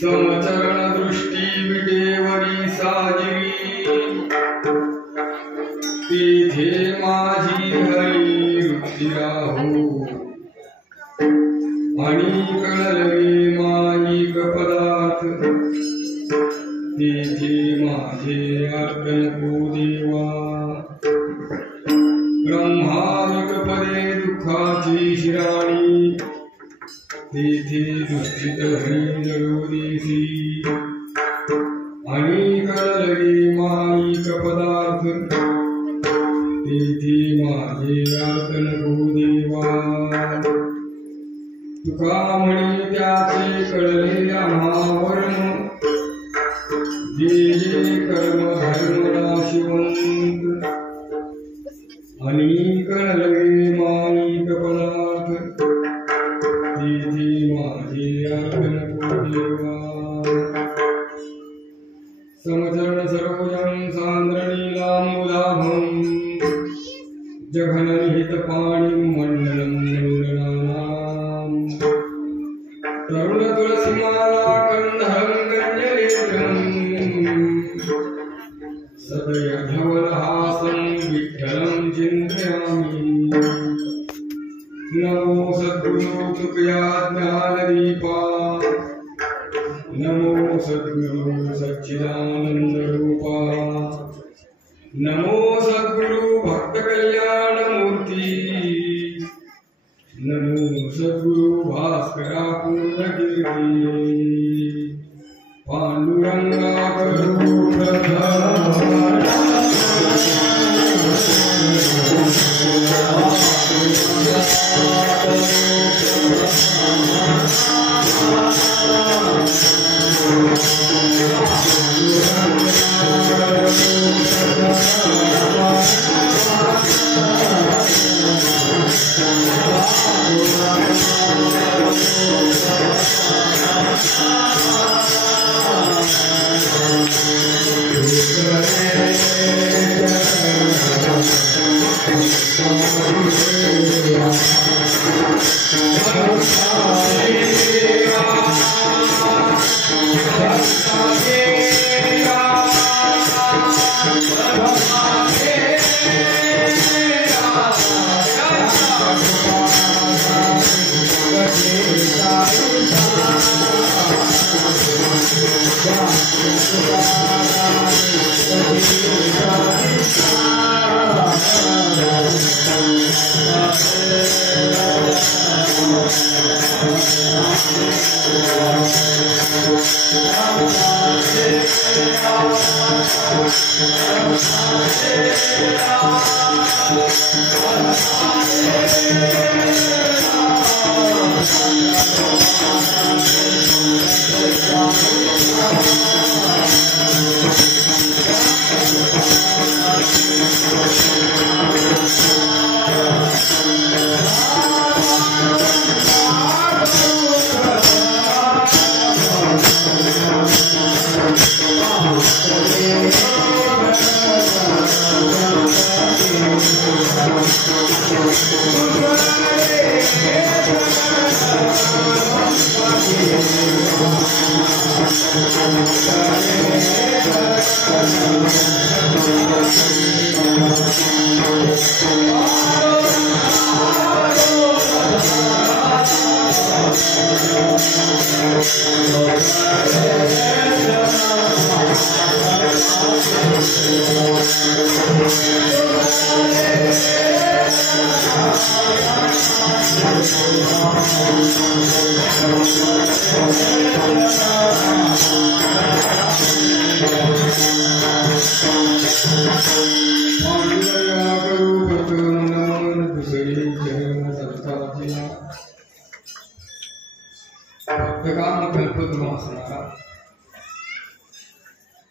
समचरण दृष्टी विटेवरी साजिरी तेथे माझी हरी वृत्ती राहो आणि कळलवे माईक पदार्थ तेथे माझे अर्पण को देवा ब्रह्मानिक पदे दुःखाची शिराणी तेथे दुष्टित हरी जडोदेसी आणि कळलवे माईक पदार्थ तेथे माझे अर्पण को देवा तुका म्हणे त्याचे कळले आम्हा वर्म जे कर्म धर्म नाशिवंत आणि कळलवे माईक पदार्थ तेथे माझे अर्पण को देवा समचरण सरोजं सान्द्रनीलाम्बुलाभं जघननिहित पाणिं मण्डलं मण्डलानां तरुण तुलसीमाला कन्धरं गण्यनेत्रं सदयधवलहासं विठ्ठलं चिन्तयामि नमो सद्गुरु तुकया ज्ञानदीपा नमो सद्गुरु सच्चिदानंद रूपा। नमो सद्गुरु भक्त कल्याण मूर्ती नमो सद्गुरु भास्करा पूर्णकीर्ती पांडुरंगा करू प्रधान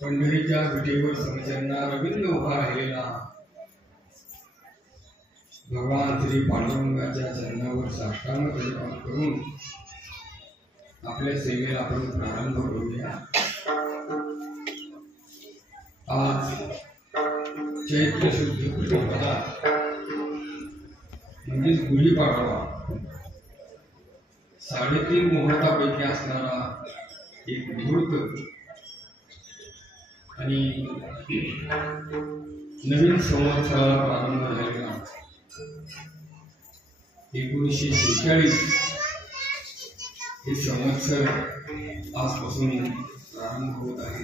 पंढरीच्या विटेवर समजणा रविंद्र उभा राहिलेला भगवान श्री पांडुरंगाच्या चरणावर साष्टांग प्रणाम करून आपल्या सेवेला आपण प्रारंभ करूया। आज चैत्र शुद्ध प्रतिपदा म्हणजेच गुढीपाडवा 3.5 मुहूर्तापैकी असणारा एक मुहूर्त आणि नवीन संवत्सराला प्रारंभ झालेला 1946 हे संवत्सर आजपासून प्रारंभ होत आहे।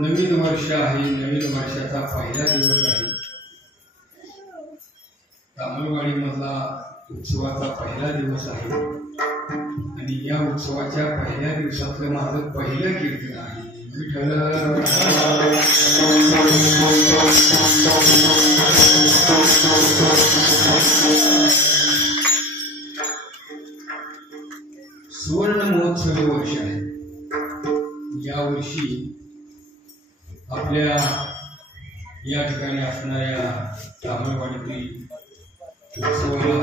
नवीन वर्ष आहे, नवीन वर्षाचा पहिला दिवस आहे। तामलवाडी मधला उत्सवाचा पहिला दिवस आहे आणि या उत्सवाच्या पहिल्या दिवसातलं माझं पहिलं कीर्तन आहे। विठ्ठल सुवर्ण महोत्सवी वर्ष आहे। या वर्षी आपल्या या ठिकाणी असणाऱ्या तामलवाडीतील उत्सवाला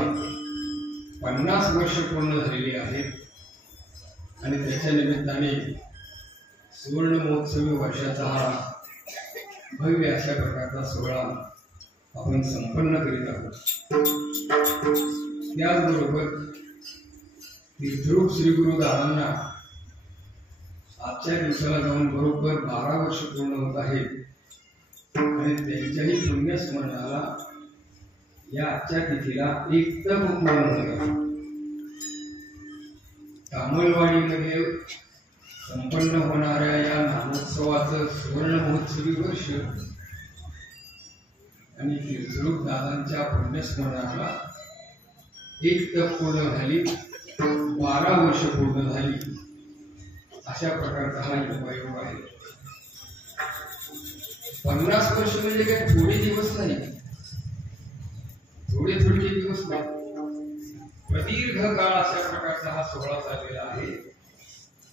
50 वर्ष पूर्ण झालेली आहेत आणि त्याच्या निमित्ताने सुवर्ण महोत्सवी वर्षाचा हा भव्य अशा प्रकारचा सोहळा आपण संपन्न करीत आहोत। त्याचबरोबर तीर्थरूप श्री गुरुदादांना आजच्या दिवसाला जाऊन बरोबर 12 वर्ष पूर्ण होत आहेत आणि त्यांच्याही पुण्यस्मरणाला या आजच्या तिथीला एक तप पूर्ण होत आहे। तामलवाडीमध्ये संपन्न होणाऱ्या या नामोत्सवाला गावाचं सुवर्ण महोत्सवी वर्ष आणि कीर्तरूप दादांच्या पुण्यस्मरणाला एक तप पूर्ण झाली, 12 वर्ष पूर्ण झाली, अशा प्रकारचा हा योगायोग आहे. 50 वर्ष म्हणजे काय थोडे दिवस नाही, थोडे दिवस नाही, प्रदीर्घ काळ अशा प्रकारचा हा सोहळा चाललेला आहे.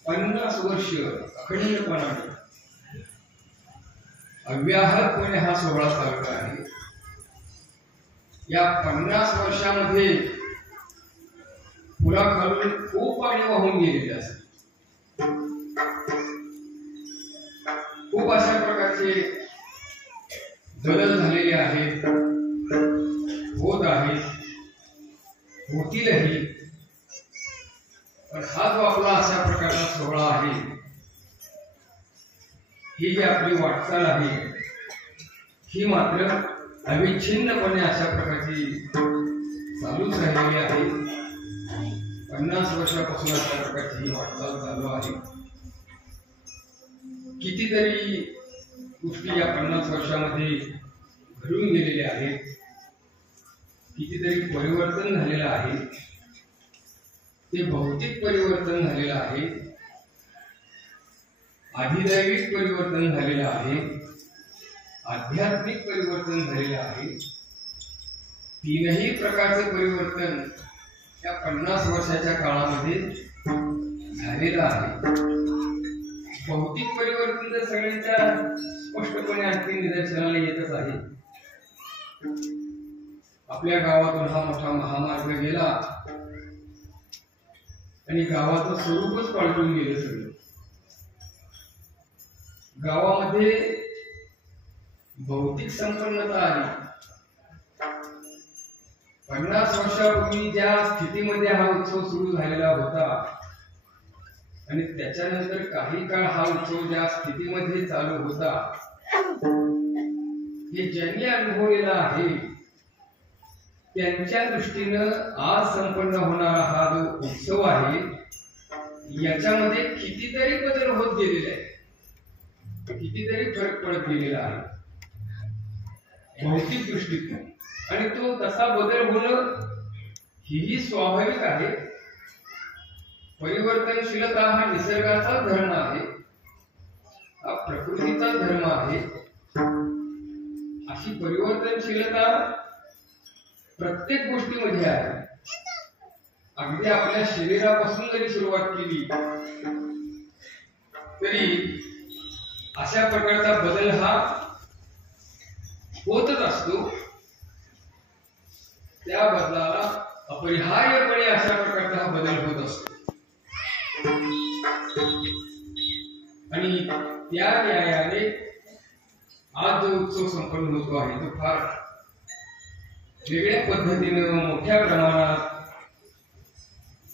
50 वर्ष अखंडपणाने अव्याहतपणे हा सोहळा चालला आहे. या 50 वर्षामध्ये पुराखालून खूप पाणी वाहून गेलेले असते. खूप अशा प्रकारचे बदल झालेले आहेत, होत आहेत, होतीलही. पण हा जो आपला अशा प्रकारचा सोहळा आहे, ही जी आपली वाटचाल आहे, ही मात्र अविच्छिन्नपणे अशा प्रकारची चालूच राहिलेली आहे. 50 वर्षापासून अशा प्रकारची ही वाटचाल चालू आहे. कितीतरी गोष्टी या 50 वर्षामध्ये घडून गेलेल्या आहेत, कितीतरी परिवर्तन झालेलं आहे. ते भौतिक परिवर्तन झालेलं आहे, आधिदैविक परिवर्तन झालेलं आहे, आध्यात्मिक परिवर्तन झालेलं आहे. तीनही प्रकारचे परिवर्तन या 50 वर्षाच्या काळामध्ये झालेलं आहे. भौतिक परिवर्तन तर सगळ्यांच्या स्पष्टपणे आणखी निदर्शनाला येतच आहे. आपल्या गावातून हा मोठा महामार्ग गेला आणि गावाचं स्वरूपच पालटून गेलं. सगळं गावामध्ये भौतिक संपन्नता आली. 50 वर्षापूर्वी ज्या स्थितीमध्ये हा उत्सव सुरू झालेला होता आणि त्याच्यानंतर काही काळ हा उत्सव ज्या स्थितीमध्ये चालू होता, हे ज्यांनी अनुभवलेला आहे त्यांच्या दृष्टीनं आज संपन्न होणारा हा जो उत्सव आहे, याच्यामध्ये कितीतरी बदल होत गेलेले आहे, कितीतरी फरक पडत गेलेला आहे भौतिक दृष्टीतून. आणि तो तसा बदल होणं ही स्वाभाविक आहे. परिवर्तनशीलता हा निसर्गाचा धर्म आहे, हा प्रकृतीचा धर्म आहे. अशी परिवर्तनशीलता प्रत्येक गोष्टीमध्ये आहे. अगदी आपल्या शरीरापासून जरी सुरुवात केली तरी अशा प्रकारचा बदल हा होतच असतो. त्या बदलाला अपरिहार्यपणे अशा प्रकारचा हा बदल होत असतो. आणि त्या न्यायाने आज जो उत्सव संपन्न होतो आहे तो फार वेगळ्या पद्धतीने मोठ्या प्रमाणात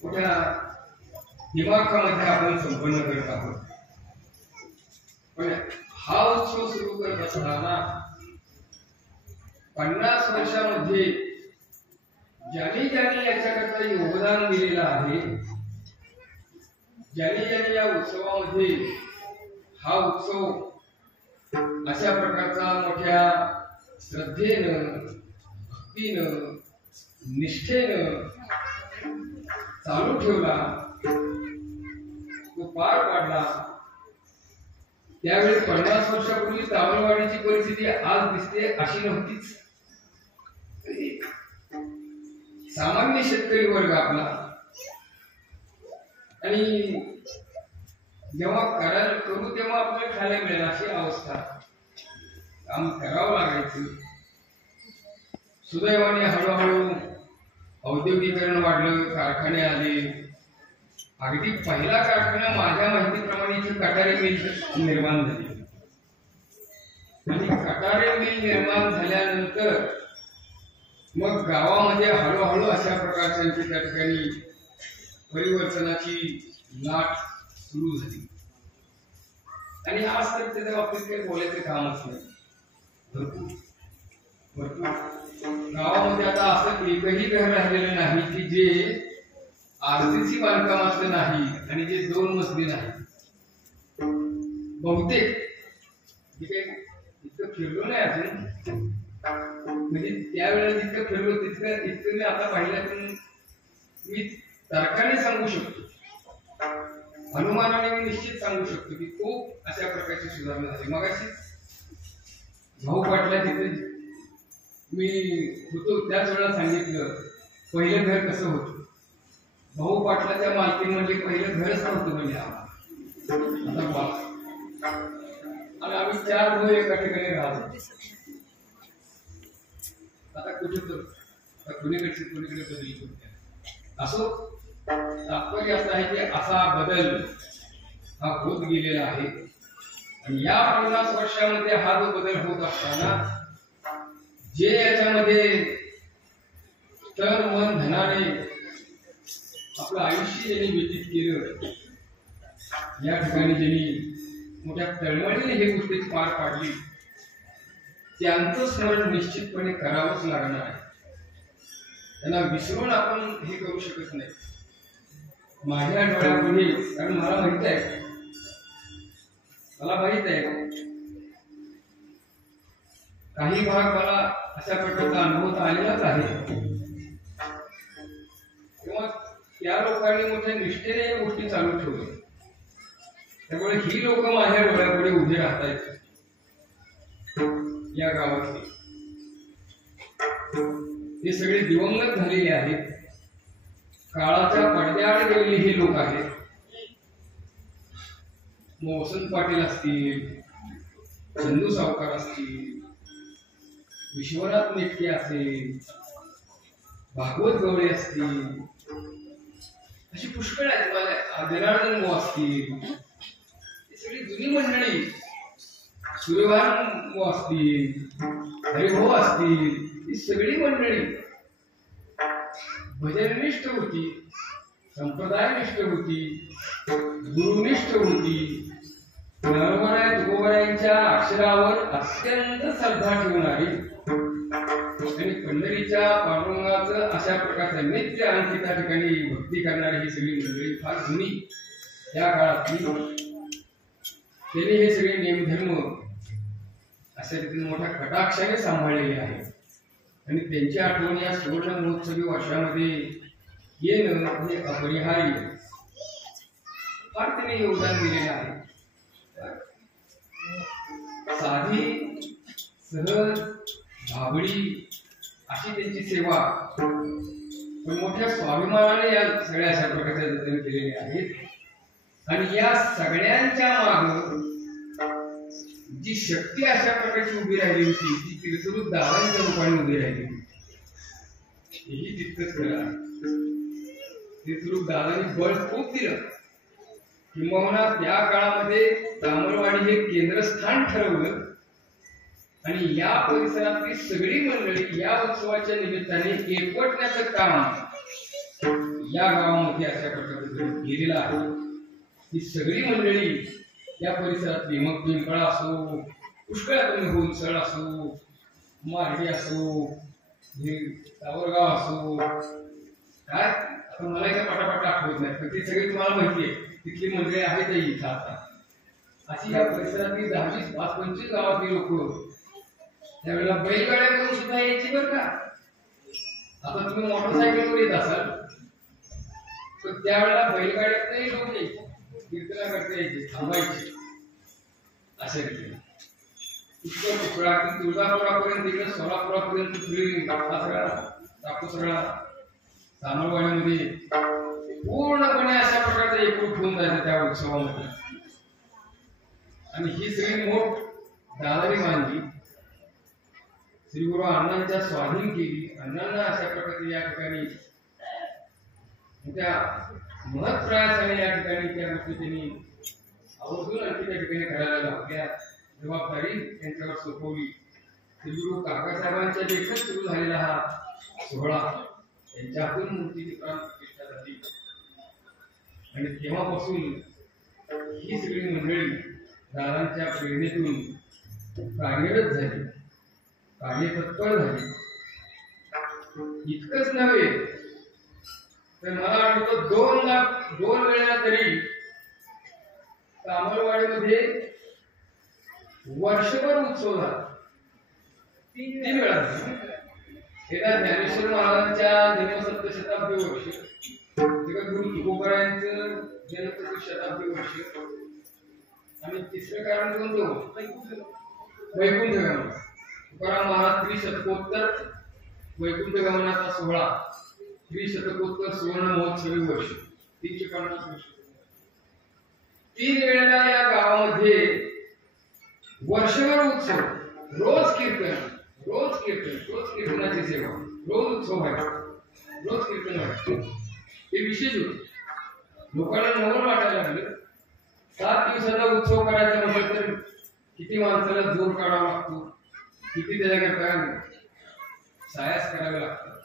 मोठ्या दिमाखामध्ये आपण संपन्न करत आहोत. पण हा उत्सव सुरू करत असताना 50 वर्षामध्ये ज्यांनी ज्यांनी याच्याकरता योगदान दिलेलं आहे, ज्यांनी ज्यांनी या उत्सवामध्ये हा उत्सव अशा प्रकारचा मोठ्या श्रद्धेनं, भक्तीनं, निष्ठेनं चालू ठेवला, तो पार पाडला, त्यावेळी 50 वर्षापूर्वी तावलवाडीची परिस्थिती आज दिसते अशी नव्हतीच. सामान्य शेतकरी वर्ग आपला, आणि जेव्हा करायला करू तेव्हा आपल्याला खायला मिळेल अशी अवस्था, काम करावं लागायचं. सुदैवाने हळूहळू औद्योगिकरण वाढलं, कारखाने आले. अगदी पहिला कारखाना माझ्या माहितीप्रमाणे इथे कटारे मिल निर्माण झाली. आणि कटारे मिल निर्माण झाल्यानंतर मग गावामध्ये हळूहळू अशा प्रकारच्या त्या ठिकाणी परिवर्तनाची लाट सुरू झाली. आणि आज तर त्याच्या बाबतीत काही बोलायचं कामच नाही. भरपूर गावामध्ये आता असं एकही घर राहिलेलं नाही की जे आरसीसी बांधकामाचं नाही आणि जे 2 मजली नाही. बहुतेक मी काही इतकं फिरलो नाही अजून, म्हणजे त्यावेळेला जितकं फिरलो तितकं इतकं मी आता पाहिलं, पण मी तर्काने सांगू शकतो, अनुमानाने मी निश्चित सांगू शकतो की खूप अशा प्रकारची सुधारणा झाली. मगाशी भाऊ पाटला तिथे मी होतो त्याच वेळेला सांगितलं पहिलं घर कसं होतं. भाऊ पाटलाच्या मालकीन म्हणजे पहिलं घरच नव्हतं म्हणजे आता बोला. आणि आम्ही 4 भाऊ एका ठिकाणी राहतो. आता कुठे तर कुणीकडचे कुणीकडे बदली करते. असो, तात्पर्य असं आहे की असा बदल हा होत गेलेला आहे. आणि या 50 वर्षामध्ये हा जो बदल होत असताना जे याच्यामध्ये तन मन धनाने आपलं आयुष्य ज्यांनी व्यतीत केलं, या ठिकाणी ज्यांनी मोठ्या तळमळीने ही गोष्टी पार पाडली, त्यांचं स्मरण निश्चितपणे करावंच लागणार आहे. त्यांना विसरून आपण हे करू शकत नाही. माझ्या डोळ्यापुढे, कारण मला माहित आहे काही भाग मला अशा प्रकारचा अनुभव आलेलाच आहे. तेव्हा त्या लोकांनी मोठ्या निष्ठेने या गोष्टी चालू ठेवल्या. त्यामुळे ही लोक माझ्या डोळ्यापुढे उभे राहतायत. या गावातले हे सगळे दिवंगत झालेले आहेत, काळाच्या पडद्याआड गेलेले हे लोक आहेत. मग वसंत पाटील असतील, चंदू सावकार असतील, विश्वनाथ नेटके असतील, भागवत गवळे असतील, अशी पुष्कळ आहेत. जनार्दन भाऊ असतील, ही सगळी जुनी मंडळी, सूर्यभान भाऊ असतील, हरिभाऊ असतील, ही सगळी मंडळी भजननिष्ठ होती, संप्रदायनिष्ठ होती, गुरुनिष्ठ होती. नरवराय तुकोबरायांच्या अक्षरावर अत्यंत श्रद्धा ठेवणारी आणि पंढरीच्या पांडुरंगाचं अशा प्रकारचं नित्य आणखी त्या ठिकाणी भक्ती करणारी ही सगळी मंडळी फार जुनी त्या काळातली. त्यांनी हे सगळे नियमधर्म अशा रीतीने मोठ्या कटाक्षाने सांभाळलेले आहे. आणि त्यांची आठवण या सुवर्ण महोत्सवी वर्षामध्ये येणं हे अपरिहार्य, फार त्यांनी योगदान दिलेलं आहे. साधी सहज भाबडी अशी त्यांची सेवा, पण मोठ्या स्वाभिमानाने या सगळ्या अशा प्रकारच्या जतन केलेले आहेत. आणि या सगळ्यांच्या माग जी शक्ती अशा प्रकारची उभी राहिली होती, ती तिरसुरू दादांच्या रूपाने उभी राहिली होती. हेही तितकंच खरं आहे. तिरसुरू दादांनी बळ खूप दिलं. किंबहुना त्या काळामध्ये तामलवाडी हे केंद्रस्थान ठरवलं आणि या परिसरातली सगळी मंडळी या उत्सवाच्या निमित्ताने एकवटण्याचं काम या गावामध्ये अशा प्रकारे केलेलं आहे. ही सगळी मंडळी या परिसरातली, मग पिंपळा असो, पुष्कळाकडे होलसळ असो, मारडी असो, सावरगाव असो, काय आता मला काय पटापट आठवत नाही, पण ते सगळे तुम्हाला माहिती आहे. तिथली मंडळी आहेत इथं आता. अशी या परिसरातली 10-20-25 गावातली लोक त्यावेळेला बैलगाड्या करून सुद्धा यायची बरं का. आता तुम्ही मोटरसायकलवर येत असाल तर त्यावेळेला बैलगाड्यातही लोक यायचे, कीर्तना करता यायचे, थांबायचे. अशा रीतीने तुळजापुरापर्यंत, इकडे सोलापुरापर्यंत सगळा तामलवाडीमध्ये पूर्णपणे अशा प्रकारचा एकूट होऊन जायचं त्या उत्सवामध्ये. आणि ही सगळी मोठ दादारी बांधली, श्री गुरु अण्णांच्या स्वाधीन केली. अण्णांना अशा प्रकारे या ठिकाणी त्या महत्प्रयासाने या ठिकाणी त्या गोष्टी त्यांनी आवर्जून आणखी त्या ठिकाणी करायला लागल्या. जबाबदारी त्यांच्यावर सोपवली. श्री गुरु काकासाहेबांच्या देखत सुरू झालेला हा सोहळा त्यांच्या हातून मूर्तीची प्राणप्रतिष्ठा झाली. आणि तेव्हापासून ही सगळी मंडळी दादांच्या प्रेरणेतून कार्यरत झाली, कार्यतत्पर झाली. इतकंच नव्हे तर मला आठवतं 2 वेळा तरी तामलवाडीमध्ये वर्षभर उत्सव झाला, 3 वेळा झाला. एकदा ज्ञानेश्वर महाराजांच्या जन्मशताब्दी वर्ष, तेव्हा गुरु तुकोबरायांचं जन्मशताब्दी वर्ष, आणि तिसरं कारण कोणतं? वैकुंठ गमन. तुकाराम महाराज त्रिशतकोत्तर वैकुंठ गमनाचा सोहळा, त्रिशतकोत्तर सुवर्ण महोत्सवी वर्ष, 350 वर्ष. 3 वेळेला या गावामध्ये वर्षभर उत्सव, रोज कीर्तन, रोज कीर्तनाची सेवा, रोज उत्सव व्हायचा, रोज कीर्तन व्हायचं. हे विशेष होते. लोकांना नवल वाटायला लागलं. 7 दिवसाचा उत्सव करायचा म्हटलं तर किती माणसाला जोर काढावा लागतो, किती त्याच्याकरता सायास करावे लागतात.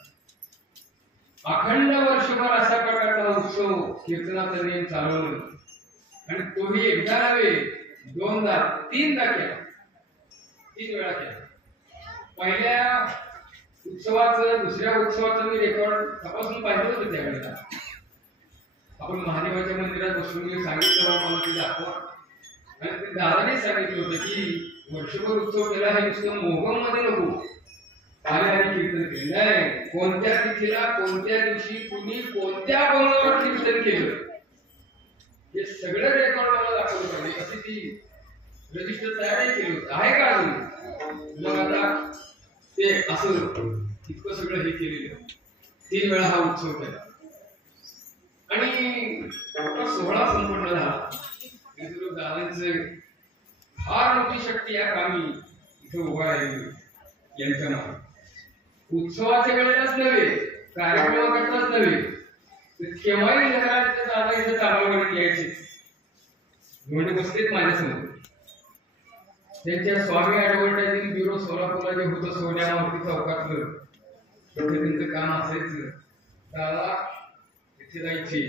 अखंड वर्षभर अशा प्रकारचा उत्सव कीर्तनाचा नियम चालवलं, आणि तोही एकदा नव्हे, 2दा 3दा केला, 3 वेळा केला. पहिल्या उत्सवाचं, दुसऱ्या उत्सवाचं मी रेकॉर्ड तपासून पाहिलं होतं त्यावेळेला. आपण महादेवाच्या मंदिरात बसून मी सांगितलं, मला ते दाखवा, आणि ते दादानेच सांगितलं होतं की वर्षभर उत्सव केला हे नुसतं मोहम मध्ये नको, आले आणि कीर्तन केलं नाही. कोणत्या तिथीला, कोणत्या दिवशी, कुणी कोणत्या पवनावर कीर्तन केलं हे सगळं रेकॉर्ड मला दाखवलं पाहिजे. अशी ती रजिस्टर तयार केली होती. आहे का अजून? मग आता ते असं इतकं सगळं हे केलेलं. 3 वेळा हा उत्सव केला, आणि सोहळा संपन्न झाला. दादांचे फार मोठी शक्ती या कामी इथे उभा राहिली यांच्या नावात. उत्सवाच्या वेळेलाच नव्हे, कार्यक्रमाकरताच नव्हे, तर केव्हाही घरात दादा इथे तालावर यायचे, म्हणजे बसलेत माझ्यासमोर. त्यांच्या स्वामी ऍडव्हर्टायझिंग ब्युरो सोलापूरला जे होतं सोन्यावरती चौकातलं, त्यांचं काम असायचं. दादा इथे जायचे,